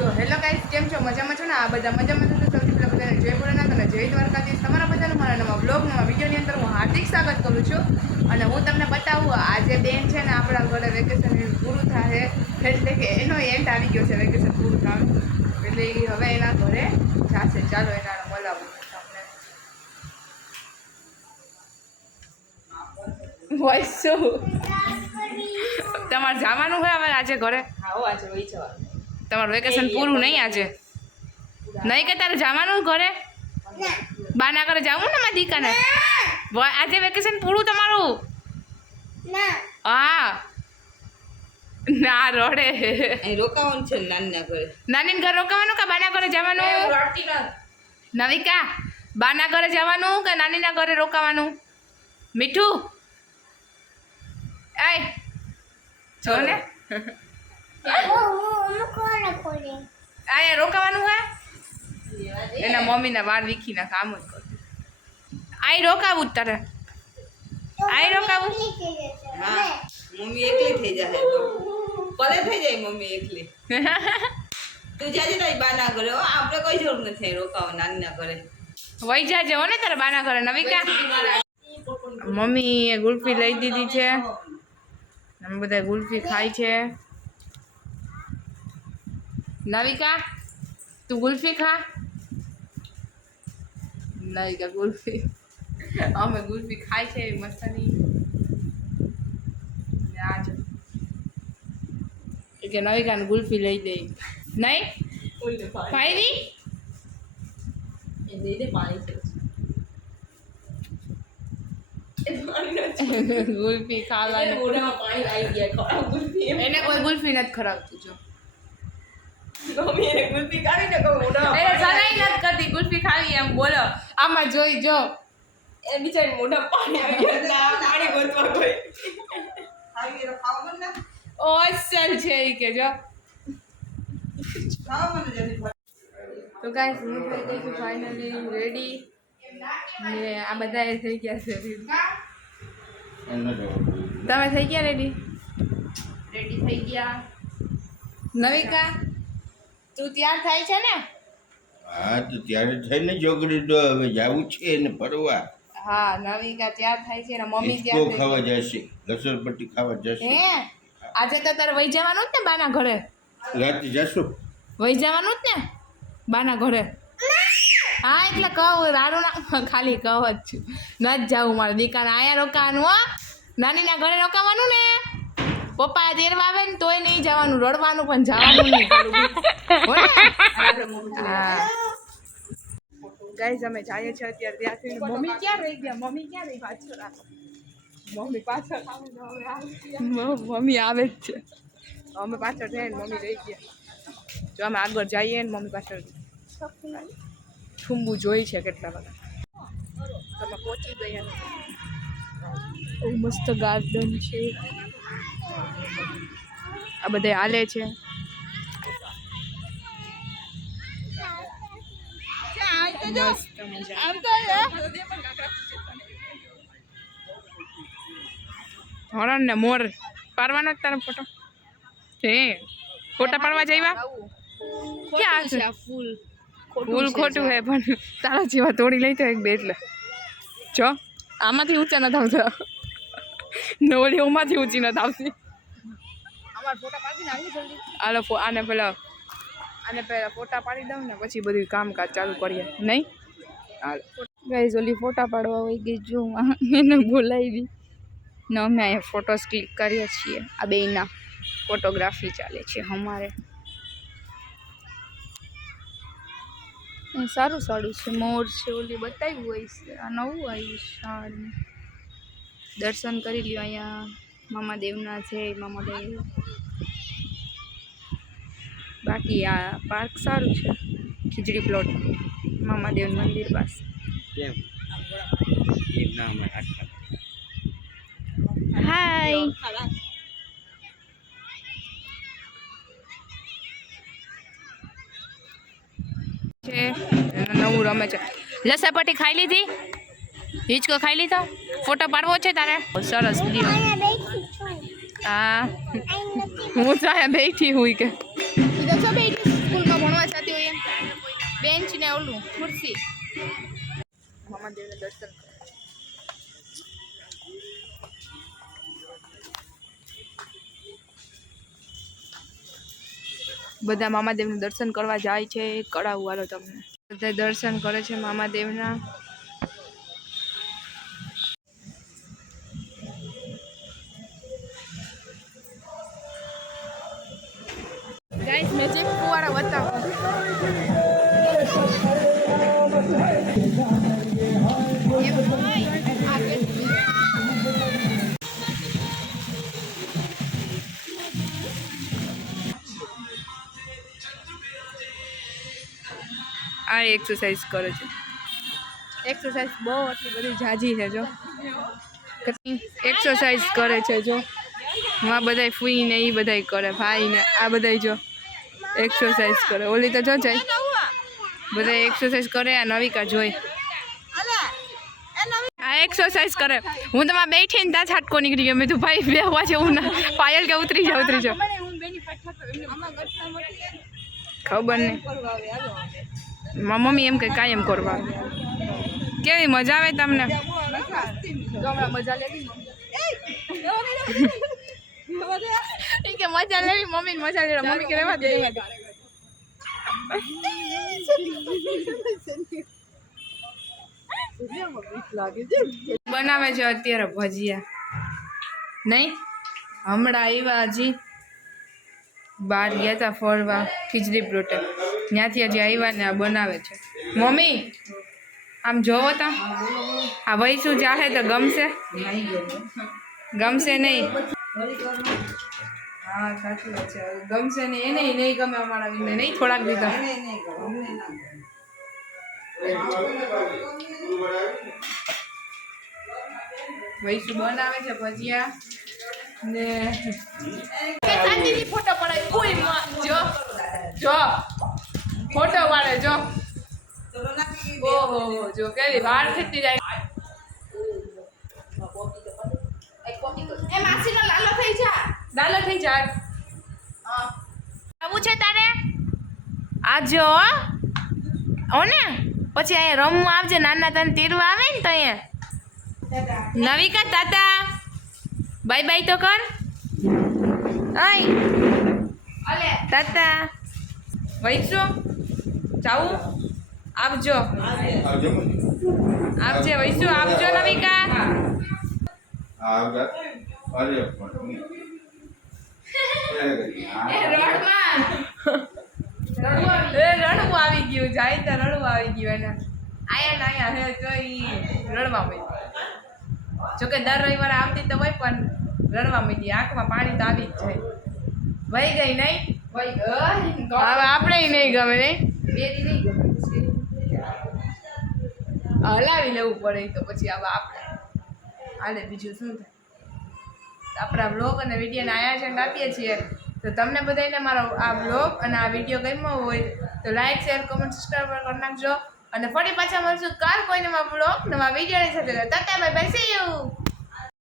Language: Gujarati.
તો હેલો ગાઈસ, કેમ છો? મજામાં છો ને? આ બધા મજામાં છો? સૌથી પહેલાં બધાને જય ભોલેનાથ અને જય દ્વારકાધીશ. તમારા બધાનું મારા નવા બ્લોગ નવા વિડીયોની અંદર હું હાર્દિક સ્વાગત કરું છું. અને હું તમને બતાવું, આજે બેન છે ને આપણા ઘરે વેકેશન પૂરું થાય, એટલે કે એનો એન્ડ આવી ગયો છે, વેકેશન પૂરું થવાનું, એટલે એ હવે એના ઘરે જશે. ચાલો એના બોલાવું તમને. વોઇસ શું તમારે જવાનું હોય હવે આજે ઘરે? હા આજે વહી જવાનું. તમારું વેકેશન પૂરું નહીં આજે? નહીં કે તારે જવાનું ઘરે? બાના ઘરે જવું ને મારી દીકાને? આજે વેકેશન પૂરું તમારું? હા ના રડે. અહીં રોકાવાનું છે નાનીના ઘરે. નાની ઘરે રોકાવાનું કે બાના ઘરે જવાનું? નવિકા, બાના ઘરે જવાનું કે નાનીના ઘરે રોકાવાનું? મીઠું આય જો ને આયા રોકાવાનું હે? એના મમ્મીના વાળ વીખીના કામ જ કરતું. આઈ રોકાવું જ તારે? આઈ રોકાવું? હા મમ્મી એકલી થઈ જાય તો પરે થઈ જાય મમ્મી એકલી. તું જાજે તારી બાના ઘરે હો, આપણે કોઈ જરૂર નથી રોકાવા નાનીના ઘરે. વહી જાજે હો ને તારા બાના ઘરે. નવિકા, મમ્મી ગુલ્ફી લઈ દીધી છે, અમે બધા ગુલ્ફી ખાય છે. નવિકા તું ગુલ્ફી ખા. નવિકા ગુલ્ફી, અમે ગુલ્ફી ખાય છે મસ્તની. આજ કે નવિકાને ગુલ્ફી લઈ દે. નહીં ફાઈવી એ દઈ દે પાણી છે. ગુલ્ફી ખાવાનું મોઢામાં પાણી આવી ગયા ખરાબ ગુલ્ફી. એને કોઈ ગુલ્ફી નથી ખરાબતું. જો મમ્મી એને ગુલ્ફી કાઢીને કહું મોઢામાં એને સનાઈ નથી કરતી ગુલ્ફી ખાવી એમ બોલો. આમાં જોઈ જો એ બિચારી મોઢામાં પાણી આવી ગયા. પાણી ગોતવા કોઈ આવી ગયો ખાવા મને ઓસલ છે ઈ કે જો. ખાવા મને જલ્દી. તો ગાઈસ હું થઈ ગઈ છું ફાઇનલી રેડી ને આ બધા થઈ ગયા છે રેડી. તમે થઈ ગયા રેડી? રેડી થઈ ગયા. નવિકા તું તૈયાર થાય છે ને? હા તો ત્યારે થઈને જોગડી તો હવે જવું છે ને ફરવા. હા નવિકા તૈયાર થાય છે ને મમ્મી હિચકો તૈયાર ખાવા થઈ જશે, લસણપટ્ટી ખાવા જશે. હે આજે તો તારે વહી જવાનું જ ને બાના ઘરે? રાતે જશું. વહી જવાનું જ ને બાના ઘરે? હા એટલે કહું રાડું ના ખાલી કહું જ છું. ન જ જાઉં મારા દીકરાને આયા રોકાવાનું હો. નાનીના ઘરે રોકાવાનું ને. પપ્પા તેરવા આવે ને તોય નહીં જવાનું, રડવાનું પણ જવાનું નહીં. હો ને? હા ગાઈઝ અમે જઈએ છીએ અત્યારે ત્યાંથી. મમ્મી ક્યાં રહી ગયા? મમ્મી ક્યાં રહી? પાછળ મમ્મી પાછળ મમ્મી આવે જ છે. અમે પાછળ જઈએ ને મમ્મી રહી ગયા. જો અમે આગળ જઈએ ને મમ્મી પાછળ ઠુંબુ જોઈ છે કેટલા બધા. તમે પહોંચી ગયા. બહુ મસ્ત ગાર્ડન છે. આ બધા હાલે છે. મસ્ત મજા. હરણ ને મોર પાડવાનો તારો ફોટો છે? ફોટા પાડવા જઈવા ક્યાં છે? ફૂલ ખોટું હે પણ તારા જેવા તોડી લઈ તો એક બે. એટલે જો આમાંથી ઊંચા નથી આવતા ને ઓલી ઓમાંથી ઊંચી નથી આવતી. હાલો આને પેલા ફોટા પાડી દઉં ને પછી બધું કામકાજ ચાલુ કરીએ. નહીં હાલો ગાઈઝ ઓલી ફોટા પાડવા હોય ગઈ જો એને બોલાવી ને અમે અહીંયા ફોટોસ ક્લિક કરીએ છીએ. આ બેયના ફોટોગ્રાફી ચાલે છે અમારે. સારું સારું છે. મોર છે ઓલી બતાવ્યું હોય છે. આ નવું આવ્યું છે. દર્શન કરી લ્યો અહીંયા મામાદેવના છે. મામાદેવ બાકી આ પાર્ક સારું છે. ખીચડી પ્લોટ મામાદેવ મંદિર પાસે. હાય છે નવું રમે છે. લસણપટ્ટી ખાઈ લીધી? હિચકો ખાઈ લીધો? ફોટો પાડવો છે તારે? સરસ લ્યો. હા હું તો અહીંયા બેઠી હુઈ કે ઓલું ખુરશી મામાદેવને દર્શન કરે. બધા મામાદેવનું દર્શન કરવા જાય છે. કરાવું વાળો તમને બધા દર્શન કરે છે મામાદેવના. ગાઈસ મેજિક ફુવારા બતાવો. આ એક્સરસાઇઝ કરે છે. એક્સરસાઇઝ બહુ આટલી બધી જાજી છે. જો એક્સરસાઇઝ કરે છે. જો માં બધાય ફૂઈ ને એ બધાય કરે. ભાઈ ને આ બધાય જો એક્સરસાઇઝ કરે. ઓલી તો જો જાય બધા એક્સરસાઇઝ કરે. આ નવિકા જોઈ આ એક્સરસાઇઝ કરે. હું તમારે બેઠીને ત્યાં છાટકો નીકળી ગયો. મેં તું ભાઈ બેહવા જેવું ના. પાયલ કે ઉતરી જાવ ખબર નહીં. મમ્મી એમ કે કાયમ કરવા. કેવી મજા આવે તમને? મજા લેવી કે મજા લેવી મમ્મી મજા લે. મમ્મી કે રહેવા દે. બનાવે છે અત્યારે ભજીયા. નહીં હમણાં આવ્યા હજી બહાર ગયા હતા ફરવા ખીચડી પ્લોટે. ત્યાંથી હજી આવ્યા ને આ બનાવે છે. મમ્મી આમ જોવો તો આ વૈસું જાહે તો ગમશે? ગમશે નહીં. હા સાચી વાત છે. ગમશે નહીં. એને નહીં ગમે અમારા વિને નહીં. થોડાક દીધા વૈસું બનાવે છે ભજીયા ને ફોટો પડાય. જો જો ફોટો પાડે. જો ઓહો જો કેવી વાળ ખેતી જાય. એ માસીનો લાલો થઈ જા. લાલો થઈ જા. આવું છે તારે આજો હો ને. પછી અહીંયા રમવા આવજે. નાના તને તીરવા આવે ને તો અહીંયા નવિકા તાતા બાય બાય તો કર. અય તાતા વૈસો જાવું આવજો. આવજે વૈસો આવજો નવિકા. રડવું આવી ગયું. જાય તો રડવું આવી ગયું. એને આયા ને આયા હે તો ઈ રડવા માંડી. જોકે દર રવિવારે આવતી તો હોય પણ રડવા માંડી. આંખમાં પાણી તો આવી જ જાય. વહી ગઈ નહીં. હવે આપણે નહીં ગમે નહીં. બેરી નહીં ગમે. હલાવી લેવું પડે તો પછી હવે આપણે હાલે. બીજું શું થાય? આપણા બ્લોગ અને વિડીયોને આયોજન આપીએ છીએ. તો તમને બધાને મારો આ બ્લોગ અને આ વિડીયો ગમ્યો હોય તો લાઈક શેર કમેન્ટ સબસ્ક્રાઈબ કરી નાખજો. અને ફરી પાછા મળશું કાલ કોઈ નવા બ્લોગ નવા વિડીયોની સાથે. તાતા બાય બાય સી યુ.